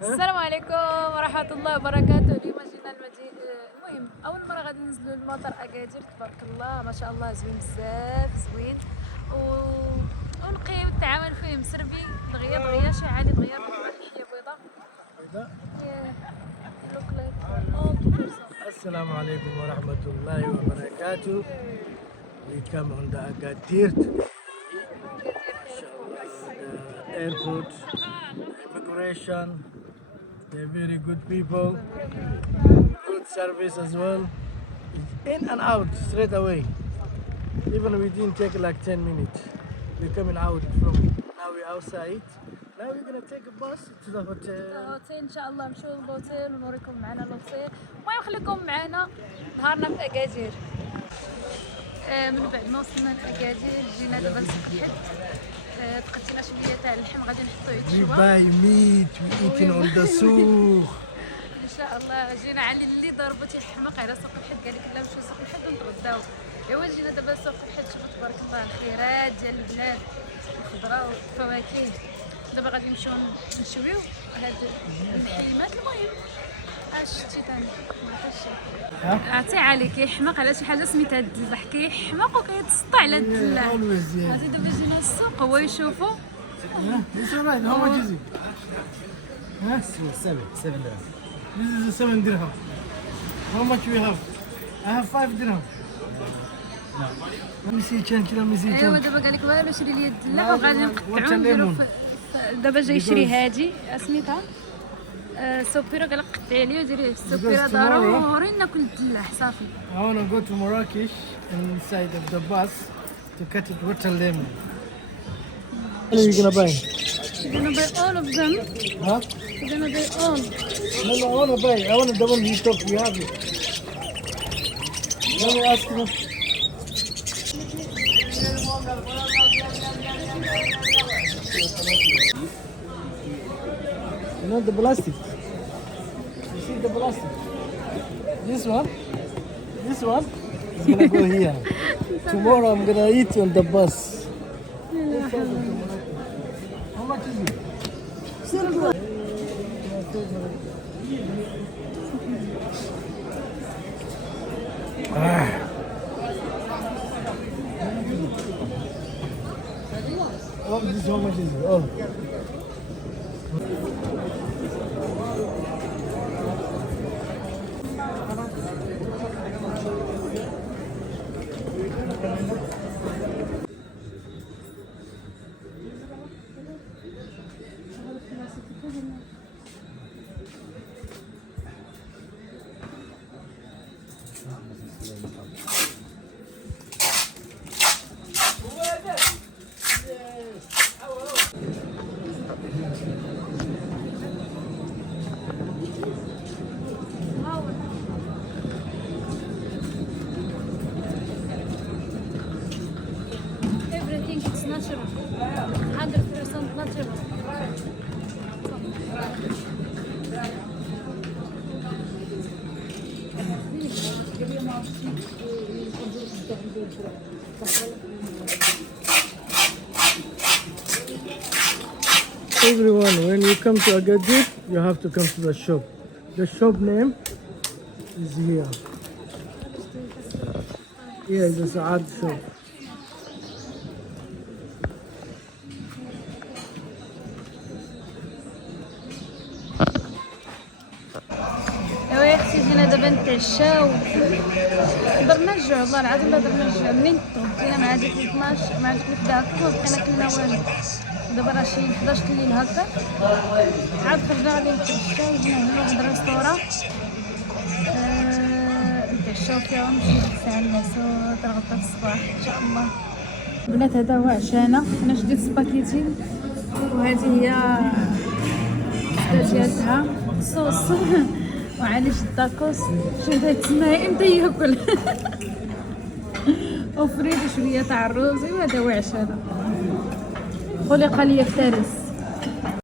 السلام عليكم ورحمة الله وبركاته. اليوم جينا المهم أول مرة غادي ننزلو لمطار أكادير. تبارك الله ما شاء الله زوين بزاف زوين ونقي والتعامل فيه مسربي. دغيا دغيا شي عادي دغيا لحية بيضاء. Assalamu alaikum wa rahmatullahi wa barakatuh. We come on the Agadir today. The airport, immigration, they're very good people, good service as well. It's in and out straight away. Even we didn't take like 10 minutes. We're coming out from now we're outside. Now we're gonna take a bus to the hotel. الهوتيل ان شاء الله نمشيو للهوتيل ونوريكم معنا الهوتيل. المهم خليكم معنا نهارنا في اكادير. من بعد ما وصلنا لاكادير جينا دابا لسوق الحد. تقدينا شويه تاع اللحم غادي نحطوه We يتشوى buy meat, we eating on the souk. ان شاء الله. جينا على اللي ضربو تيحمق على سوق الحد، قال لك لا نمشيو لسوق الحد ونتغداو. ايوا جينا دابا لسوق الحد. شوفوا تبارك الله الخيرات ديال البلاد، الخضره والفواكه. دابا غادي نمشيو نشويو هاد اللحيمات. المهم شتي ثاني ما عرفتش عرفتي علي كيحمق على شي حاجه سميتها الذبح، كيحمق وكيتسطى على الدلاع. عرفتي دابا جينا للسوق هو يشوفوا. It's alright. How much is it? Huh? Seven dirham. This is a 7 dirham. How much we have? I have 5 dirham. No. Let me see change. Let me see ايوا change. دابا قال لك والو شري لي الدلاع وغادي نقطعو What's a نديرو lemon? دابا جاي يشري هادي سميتها سوبيرا. قال لك قطعي لي وديريه في السوبيرا ضروري ناكل الدلاع صافي. I want to go to Marrakesh inside of the bus to cut it water lemon. What are you gonna buy? You're gonna buy all of them. Huh? You're gonna buy all. No, I want to buy. I want the one you talk. We have it. Let me ask you. Not the plastic. You see the plastic? This one? This one? It's gonna go here. Tomorrow I'm gonna eat on the bus. How much is it? Oh, this how much is it? Oh. Everything is natural. 100% natural. Everyone, when you come to Agadir, you have to come to the shop. The shop name is here. Here is the Saad shop. ايوا يا اختي جينا دابا نتعشاو. نرجعو والله العظيم نقدر نرجعو. منين تغدينا مع ديك 12 مع ديك 11 ما بقينا كلنا والو. دابا راه شي 11 الليل هكا عاد خرجنا غادي نتعشاو. جينا هنا واحد الريستورا نتعشاو فيها ونمشيو ديك الساعه الناسوت نغدا في الصباح ان شاء الله. بنات هذا هو عشانا. حنا شديت سباكيتي وهذه هي الكفته ديالها صوص وعلي شد الطاكوس. شوف هاد تسمى امتى ياكل. وفريد شويه تاع الروز. ايوا هذا هو عشانا. خلق لي التارس.